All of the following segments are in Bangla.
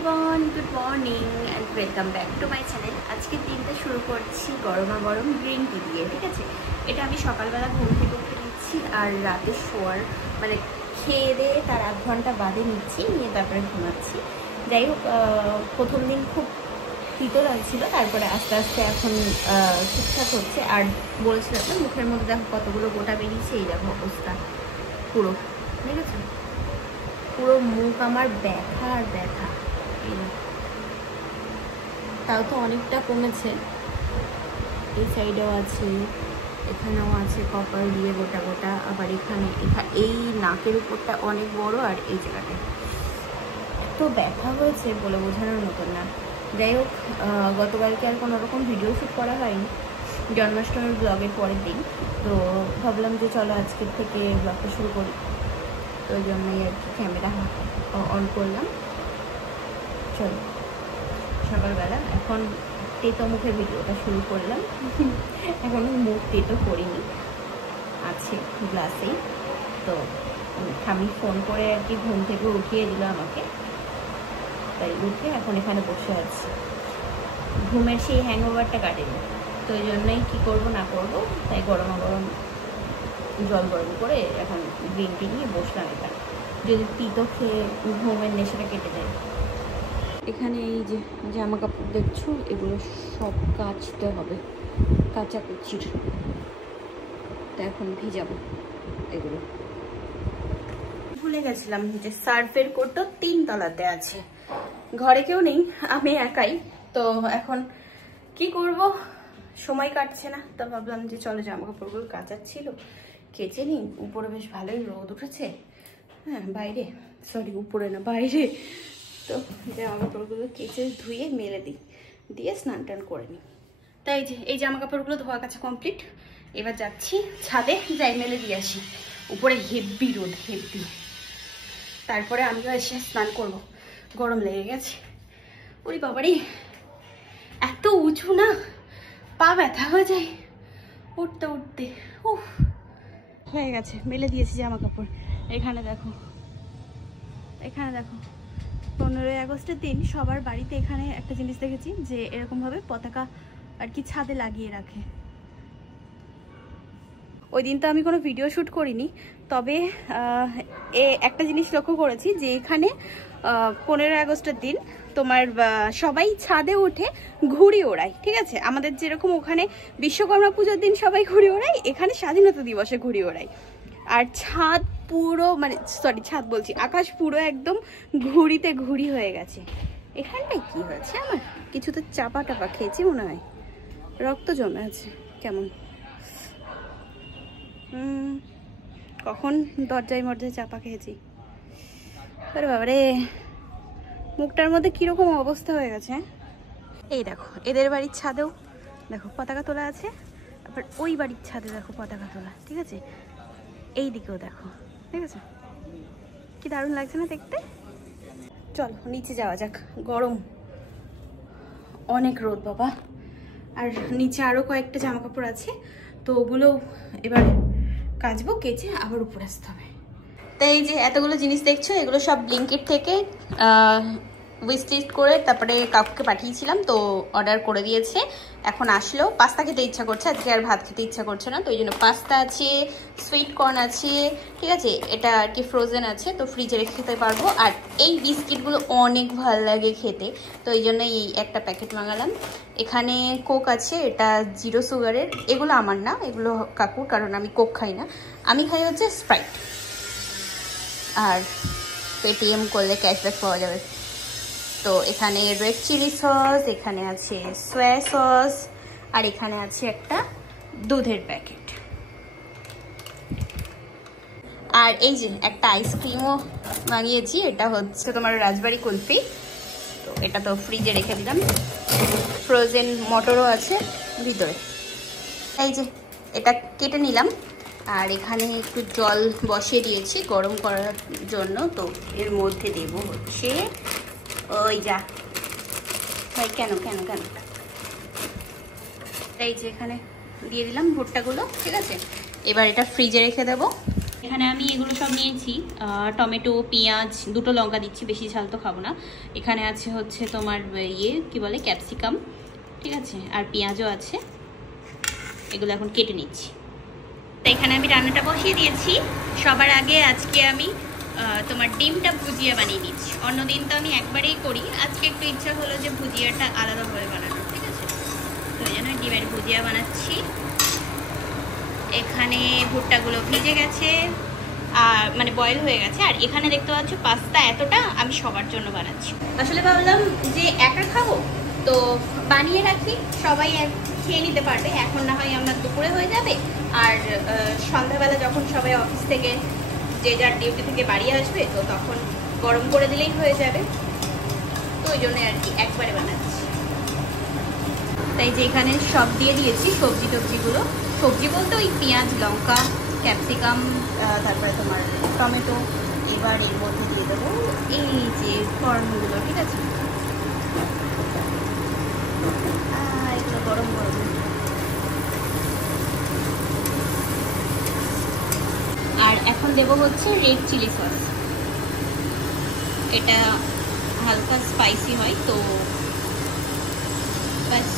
Everyone, good morning and welcome back to my channel. আজকের দিনটা শুরু করছি গরমা গরম গ্রিন টি দিয়ে। ঠিক আছে, এটা আমি সকালবেলা ঘুম থেকে উঠে নিচ্ছি আর রাতে শোয়ার মানে খেয়ে দিয়ে তার 8 ঘন্টা বাদে নিচ্ছি, নিয়ে তারপরে ঘুমাচ্ছি। যাই হোক, প্রথম দিন খুব তিতো লাগছিল, তারপরে আস্তে আস্তে এখন ঠিকঠাক হচ্ছে। আর বলছিলাম না, মুখের মধ্যে দেখো কতগুলো গোটা বেরিয়েছে, এই দেখো অবস্থা পুরো। ঠিক আছে, পুরো মুখ আমার ব্যথা আর ব্যথা। তাও তো অনেকটা কমেছে। এই সাইডেও আছে, এখানেও আছে কপাল দিয়ে গোটা গোটা। আবার এখানে এই নাকের উপরটা অনেক বড়, আর এই জায়গাটায় তো ব্যথা হয়েছে বলে বোঝানোর মতন না। যাই হোক, গতকালকে আর কোনো রকম ভিডিও শ্যুট করা হয়নি, জন্মাষ্টমীর ব্লগের পরের দিন। তো ভাবলাম যে চলো আজকের থেকে ব্লগটা শুরু করি, তো ওই জন্যই আর কি ক্যামেরা অন করলাম। চলো সকালবেলা এখন তেতো মুখের ভিডিওটা শুরু করলাম। এখনও মুখ তেতো করিনি, আছে গ্লাসেই। তো আমি ফোন করে আর কি ঘুম থেকে উঠিয়ে দিল আমাকে, তাই উঠে এখন এখানে বসে আছি। ঘুমের সেই হ্যাংওভারটা কাটেনি, তো ওই জন্যই কী করবো না করবো, তাই গরম গরম জল গরম করে এখন গ্রিন টি নিয়ে বসলাম এখানে, যদি তিতো খেয়ে ঘুমের নেশাটা কেটে যায়। এখানে এই যে জামা কাপড় দেখছো, এগুলো সব কাচতে হবে, কাচাকুচির। তো এখন ভিজাবো এগুলো। ভুলে গেছিলাম যে সার্ফের কোটও 3 তলাতে আছে, ঘরে কেউ নেই, আমি একাই। তো এখন কি করব, সময় কাটছে না, তো ভাবলাম যে চলো জামা কাপড়গুলো কাচার ছিল কেচে নিই। উপরে বেশ ভালোই রোদ উঠেছে, হ্যাঁ বাইরে, সরি উপরে না বাইরে। তো জামা কাপড়গুলো কেচে ধুয়ে মেলে দিই, দিয়ে স্নান টান করে নিই। তাই যে এই জামা কাপড়গুলো ধোয়া কাচা কমপ্লিট। এবার যাচ্ছি ছাদে, যাই মেলে দিয়ে আসি। উপরে হেব্বি রোদ, হেব্বি। তারপরে আমিও এসে স্নান করব, গরম লেগে গেছে। ওরে বাবারে, এত উঁচু না, পা ব্যথা হয়ে যায় উঠতে উঠতে। উফ, হয়ে গেছে, মেলে দিয়েছি জামা কাপড়। এখানে দেখো, এখানে দেখো, 15ই আগস্টের দিন সবার বাড়িতে এখানে একটা জিনিস দেখেছি, যে এরকমভাবে পতাকা আর কি ছাদে লাগিয়ে রাখে। ওই দিন তো আমি কোনো ভিডিও শ্যুট করিনি, তবে একটা জিনিস লক্ষ্য করেছি যে এখানে 15ই আগস্টের দিন তোমার সবাই ছাদে উঠে ঘুড়ি ওড়ায়। ঠিক আছে, আমাদের যেরকম ওখানে বিশ্বকর্মা পুজোর দিন সবাই ঘুড়ি ওড়ায়, এখানে স্বাধীনতা দিবসে ঘুড়ি ওড়ায়। আর ছাদ পুরো মানে সরি ছাদ বলছি, আকাশ পুরো একদম ঘুড়িতে ঘুড়ি হয়ে গেছে। এখানটায় কি হয়েছে, আমার কিছু তো চাপা টাপা খেয়েছি মনে হয়, রক্ত জমে আছে কেমন। কখন দরজায় মরজায় চাপা খেয়েছি। আরে বাবারে, মুখটার মধ্যে কিরকম অবস্থা হয়ে গেছে। এই দেখো, এদের বাড়ির ছাদেও দেখো পতাকা তোলা আছে, আবার ওই বাড়ির ছাদে দেখো পতাকা তোলা। ঠিক আছে, এই দিকেও দেখো, ঠিক আছে, কি দারুণ লাগছে না দেখতে। চলো নিচে যাওয়া যাক, গরম অনেক রোদ বাবা। আর নিচে আরও কয়েকটা জামা কাপড় আছে, তো ওগুলো এবার কাচবো, কেচে আবার উপরে আসতে হবে। তাই এই যে এতগুলো জিনিস দেখছো, এগুলো সব ব্লিঙ্কিট থেকে উইশ লিস্ট করে তারপরে কাকুকে পাঠিয়েছিলাম, তো অর্ডার করে দিয়েছে। এখন আসলো, পাস্তা খেতে ইচ্ছা করছে, আজকে আর ভাত খেতে ইচ্ছা করছে না, তো ওই জন্য পাস্তা আছে, সুইট কর্ন আছে। ঠিক আছে, এটা আর কি ফ্রোজেন আছে, তো ফ্রিজে রেখে খেতে পারবো। আর এই বিস্কিটগুলো অনেক ভালো লাগে খেতে, তো এই জন্য এই একটা প্যাকেট মাঙালাম। এখানে কোক আছে, এটা 0 সুগারের। এগুলো আমার না, এগুলো কাকুর, কারণ আমি কোক খাই না, আমি খাই হচ্ছে স্প্রাইট। আর পেটিএম করলে ক্যাশব্যাক পাওয়া যাবে। তো এখানে রেড চিলি সস, এখানে আছে সয়া সস, আর এখানে আছে একটা দুধের প্যাকেট। আর এই যে একটা আইসক্রিমও বানিয়েছি, এটা হচ্ছে তোমার রাজবাড়ি কুলফি। তো এটা তো ফ্রিজে রেখে দিলাম। ফ্রোজেন মটরও আছে ভিতরে। এই যে এটা কেটে নিলাম, আর এখানে একটু জল বসিয়ে দিয়েছি গরম করার জন্য। তো এর মধ্যে দেব হচ্ছে ওই যা ভাই, কেন কেন কেন এই যে এখানে দিয়ে দিলাম ভুট্টাগুলো। ঠিক আছে, এবার এটা ফ্রিজে রেখে দেবো এখানে আমি এগুলো সব নিয়েছি, টমেটো, পেঁয়াজ, দুটো লঙ্কা দিচ্ছি, বেশি ঝাল তো খাবো না। এখানে আছে হচ্ছে তোমার কি বলে ক্যাপসিকাম, ঠিক আছে, আর পেঁয়াজও আছে। এগুলো এখন কেটে নিচ্ছি। তো এখানে আমি রান্নাটা বসিয়ে দিয়েছি। সবার আগে আজকে আমি তোমার ডিমটা ভুজিয়া বানিয়ে নিচ্ছি। অন্যদিন তো আমি একবারেই করি, আজকে একটু ইচ্ছা হলো যে ভুজিয়াটা আলাদাভাবে বানানো, ঠিক আছে। তো এই জন্য ডিমের ভুজিয়া বানাচ্ছি। এখানে ভুট্টাগুলো ভিজে গেছে, আর মানে বয়েল হয়ে গেছে। আর এখানে দেখতে পাচ্ছ পাস্তা, এতটা আমি সবার জন্য বানাচ্ছি। আসলে ভাবলাম যে একা খাবো তো বানিয়ে রাখি, সবাই খেয়ে নিতে পারবে। এখন না হয় আমার দুপুরে হয়ে যাবে, আর সন্ধ্যাবেলা যখন সবাই অফিস থেকে যে যার ডিউটি থেকে বাড়ি আসবে তো তখন গরম করে দিলেই হয়ে যাবে। তো ওই জন্য আর কি একবারে বানাচ্ছি। তাই যে এখানে সব দিয়ে দিয়েছি সবজি টবজিগুলো, সবজি বলতে ওই পেঁয়াজ, লঙ্কা, ক্যাপসিকাম, তারপরে তোমার টমেটো। এবার এর মধ্যে দিয়ে দেবো এই যে কর্নগুলো, ঠিক আছে। এগুলো গরম গরম। আর এখন দেবো হচ্ছে রেড চিলি সস। এটা হালকা স্পাইসি হয় তো ব্যাস।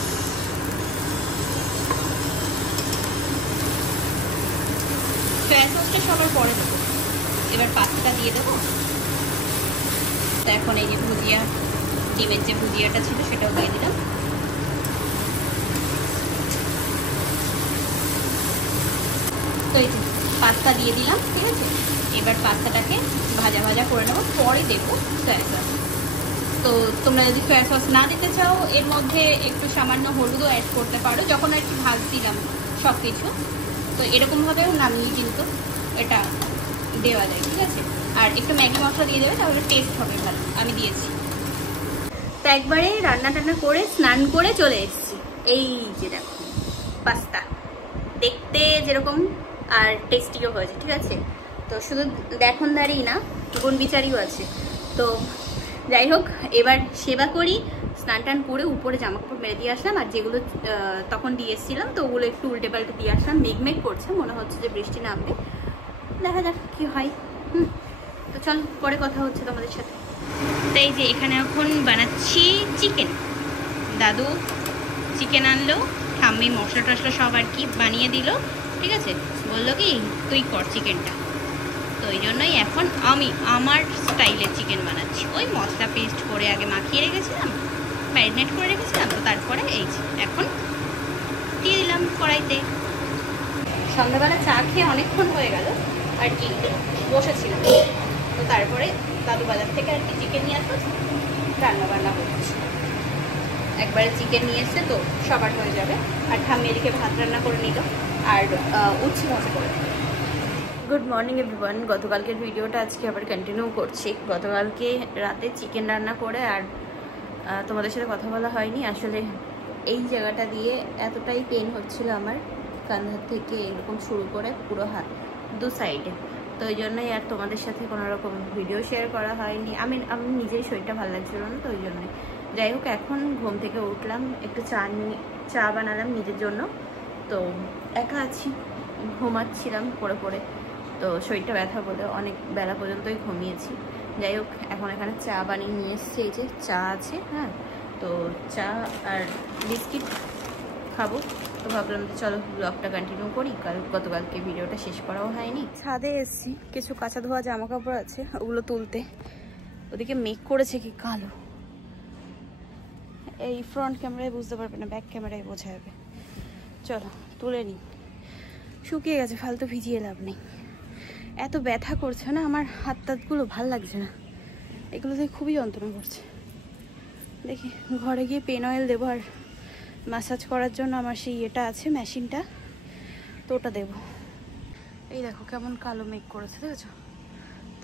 সয়া সসটা সবার পরে দেবো। এবার পাস্তা দিয়ে দেবো। তো এখন এই যে ভুজিয়া, ডিমের যে ভুজিয়াটা ছিল সেটাও দিয়ে দিলাম। তো এই যে পাস্তা দিয়ে দিলাম, ঠিক আছে। এবার পাস্তাটাকে ভাজা ভাজা করে নেবো, পরে দেবো সয়া সস। তো তোমরা যদি সয়া সস না দিতে চাও এর মধ্যে একটু সামান্য হলুদও অ্যাড করতে পারো, যখন আর কি ভাজছিলাম সব কিছু। তো এরকমভাবেও নামিয়ে কিন্তু এটা দেওয়া যায়, ঠিক আছে। আর একটু ম্যাগি মশলা দিয়ে দেবে, তাহলে টেস্ট হবে ভালো। আমি দিয়েছি। তো একবারে রান্না টান্না করে স্নান করে চলে এসেছি। এই যে দেখো পাস্তা, দেখতে যেরকম আর টেস্টিও হয়েছে, ঠিক আছে। তো শুধু দেখনদারি না, গুণ বিচারিও আছে। তো যাই হোক, এবার সেবা করি, স্নান টান করে উপরে জামা কাপড় মেরে দিয়ে আসলাম। আর যেগুলো তখন দিয়ে এসেছিলাম তো ওগুলো একটু উল্টে পাল্টে দিয়ে আসলাম। মেঘমেঘ করছে, মনে হচ্ছে যে বৃষ্টি নামবে, দেখা যাক কি হয়। তো চল পরে কথা হচ্ছে তোমাদের সাথে। তাই যে এখানে এখন বানাচ্ছি চিকেন। দাদু চিকেন আনলো, ঠাম্মি মশলা টশলা সব আর কি বানিয়ে দিল, ঠিক আছে। বললো কি তুই কর চিকেনটা। তো ওই জন্যই এখন আমি আমার স্টাইলের চিকেন বানাচ্ছি। ওই মশলা পেস্ট করে আগে মাখিয়ে রেখেছিলাম, ম্যারিনেট করে রেখেছিলাম। তো তারপরে এই এখন দিয়ে দিলাম কড়াইতে। সন্ধ্যাবেলা চা খেয়ে অনেকক্ষণ হয়ে গেল আর কি, বসেছিলাম। তো তারপরে দাদু বাজার থেকে আর কি চিকেন নিয়ে আসলো, রান্না বান্না করছি। একবারে চিকেন নিয়ে এসে তো সবার হয়ে যাবে। আর ঠাম্মি এদিকে ভাত রান্না করে নিল, আর উচ্ছি মশা করে। Good morning everyone. গতকালকের ভিডিওটা আজকে আবার কন্টিনিউ করছি। গতকালকে রাতে চিকেন রান্না করে আর তোমাদের সাথে কথা বলা হয়নি। আসলে এই জায়গাটা দিয়ে এতটাই পেন হচ্ছিল আমার, কাঁধের থেকে এরকম শুরু করে পুরো হাত দু সাইডে। তো ওই জন্যই আর তোমাদের সাথে কোনো রকম ভিডিও শেয়ার করা হয়নি। আমি নিজেই শরীরটা ভালো লাগছিল না, তো ওই জন্যই। যাই হোক, এখন ঘুম থেকে উঠলাম, একটু চা বানালাম নিজের জন্য। তো একা আছি, ঘুমাচ্ছিলাম পড়ে পড়ে, তো শরীরটা ব্যথা বলে অনেক বেলা পর্যন্তই ঘুমিয়েছি। যাই হোক, এখন এখানে চা বানিয়ে নিয়ে এসছে। এই যে চা আছে, হ্যাঁ। তো চা আর বিস্কিট খাবো। তো ভাবলাম যে চলো ব্লগটা কন্টিনিউ করি, গতকালকে ভিডিওটা শেষ করাও হয়নি। ছাদে এসছি, কিছু কাঁচা ধোয়া জামা কাপড় আছে ওগুলো তুলতে। ওদিকে মেঘ করেছে কি কালো, এই ফ্রন্ট ক্যামেরায় বুঝতে পারবে না, ব্যাক ক্যামেরায় বোঝা যাবে। চলো তুলে নিই, শুকিয়ে গেছে, ফালতু ভিজিয়ে লাভ নেই। এত ব্যথা করছে না আমার হাত টাতগুলো, ভাল লাগছে না, এগুলোতে খুবই যন্ত্রণা করছে। দেখি ঘরে গিয়ে পেন অয়েল দেবো, আর ম্যাসাজ করার জন্য আমার সেই ইয়েটা আছে, মেশিনটা, তো ওটা দেবো। এই দেখো কেমন কালো মেঘ করেছে, দেখেছো?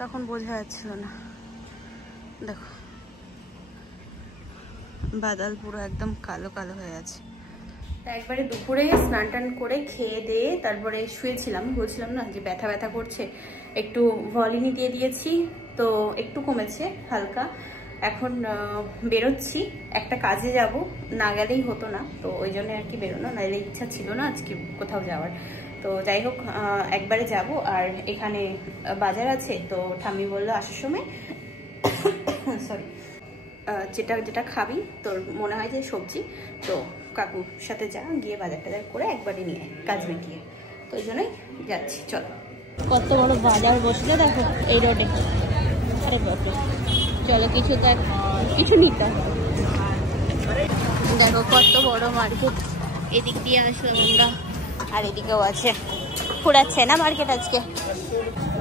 তখন বোঝা যাচ্ছিল না, দেখো বাদল পুরো একদম কালো কালো হয়ে আছে। একবারে দুপুরে স্নান টান করে খেয়ে দিয়ে তারপরে শুয়েছিলাম। বলছিলাম না যে ব্যথা ব্যথা করছে, একটু ভলিনি দিয়ে দিয়েছি, তো একটু কমেছে হালকা। এখন বেরোচ্ছি, একটা কাজে যাব, না গেলেই হতো না, তো ওই জন্য আর কি বেরোনো, নাহলে ইচ্ছা ছিল না আজকে কোথাও যাওয়ার। তো যাই হোক একবারে যাব। আর এখানে বাজার আছে, তো ঠাম্মি বললো আসার সময় সরি যেটা যেটা খাবি তোর মনে হয় যে সবজি, তো কাকুর সাথে যা, গিয়ে বাজার টাজার করে একবারে নিয়ে কাজ মিটিয়ে, তো ওই জন্যই যাচ্ছি। চলো, কত বড় বাজার বসলে দেখো এই রোডে। আরে বাপরে, চলো কিছু নিতে হবে। দেখো কত বড় মার্কেট, এদিক দিয়ে আসলাম আমরা, আর এদিকেও আছে। ঘুরাচ্ছে না মার্কেট আজকে।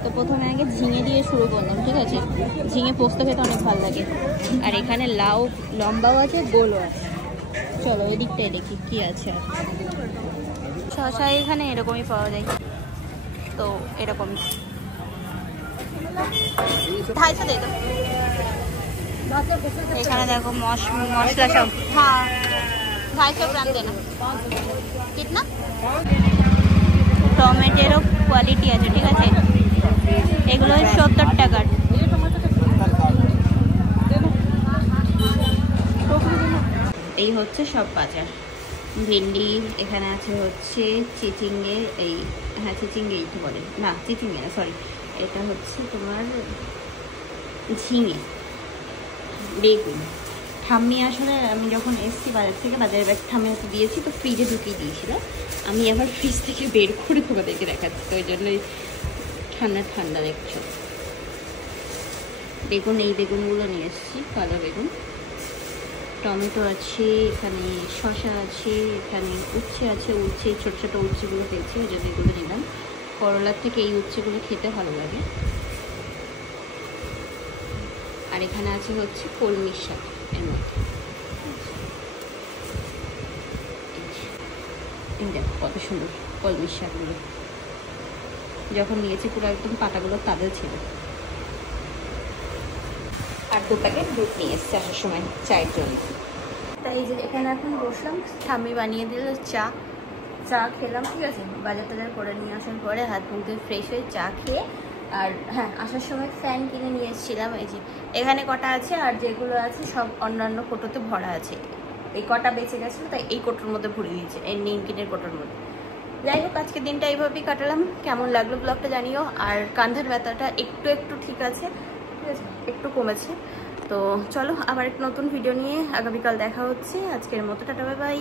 তো প্রথমে আগে ঝিঙে দিয়ে শুরু করলাম, ঠিক আছে? ঝিঙে পোস্ত খেতে অনেক ভালো লাগে। আর এখানে লাউ লম্বাও আছে, গোলও আছে। চলো এদিকটাই দেখি কি আছে। আর শসা এখানে এরকমই পাওয়া যায়, তো এরকমই 250 দিয়ে দাও। এখানে দেখো মশলা সব, হ্যাঁ 250 গ্রাম দেনা। কিতনা? টমেটোরও কোয়ালিটি আছে, ঠিক আছে? এগুলো 70 টাকার। এই হচ্ছে সব বাজার। ভেন্ডি এখানে আছে, হচ্ছে চিচিঙ্গে, এই হ্যাঁ চিচিঙ্গে এই তো বলে না, চিচিঙ্গে না সরি, এটা হচ্ছে তোমার ঝিঙে। বেগুন ঠাম্মি আসলে আমি যখন এসেছি বাজার থেকে, বাজারের ব্যাগ ঠাম্মি হাতে দিয়েছি, তো ফ্রিজে ঢুকিয়ে দিয়েছিল। আমি আবার ফ্রিজ থেকে বের করে তোমাদেরকে দেখাচ্ছি, তো ওই জন্যই ঠান্ডা ঠান্ডা দেখছো। বেগুন, এই বেগুনগুলো নিয়ে এসেছি, কালো বেগুন। টমেটো আছে, এখানে শসা আছে, এখানে উচ্ছে আছে, উচ্ছে ছোট ছোট উচ্ছেগুলো পেয়েছি, ওই জন্য এগুলো নিলাম। করলার থেকে এই উচ্ছেগুলো খেতে ভালো লাগে। আর এখানে আছে হচ্ছে কলমির শাক এর মধ্যে। এই দেখো কত সুন্দর কলমির শাকগুলো, যখন নিয়েছি পুরো একদম পাতাগুলো তাজা ছিল। আর 2 প্যাকেট দুধ নিয়ে এসছে আসার সময় চায়ের জন্য। তাই যে এখানে এখন বসলাম, ঠাম্মি বানিয়ে দিল চা খেলাম, ঠিক আছে? বাজার টাজার করে নিয়ে আসার পরে হাত মুখ দিয়ে ফ্রেশ হয়ে চা খেয়ে, আর হ্যাঁ আসার সময় ফ্যান কিনে নিয়ে এসেছিলাম। এই যে এখানে কটা আছে, আর যেগুলো আছে সব অন্যান্য কোটোতে ভরা আছে। এই কটা বেঁচে গেছিলো, তাই এই কোটোর মধ্যে ভরে দিয়েছে, এই নিমকিনের কোটোর মধ্যে। যাই হোক আজকে দিনটা এইভাবেই কাটালাম। কেমন লাগলো ব্লগটা জানিও। আর কাঁধের ব্যথাটা একটু ঠিক আছে, ঠিক আছে, একটু কমেছে। তো চলো আবার একটা নতুন ভিডিও নিয়ে আগামীকাল দেখা হচ্ছে। আজকের মতো টাটা, বাই বাই।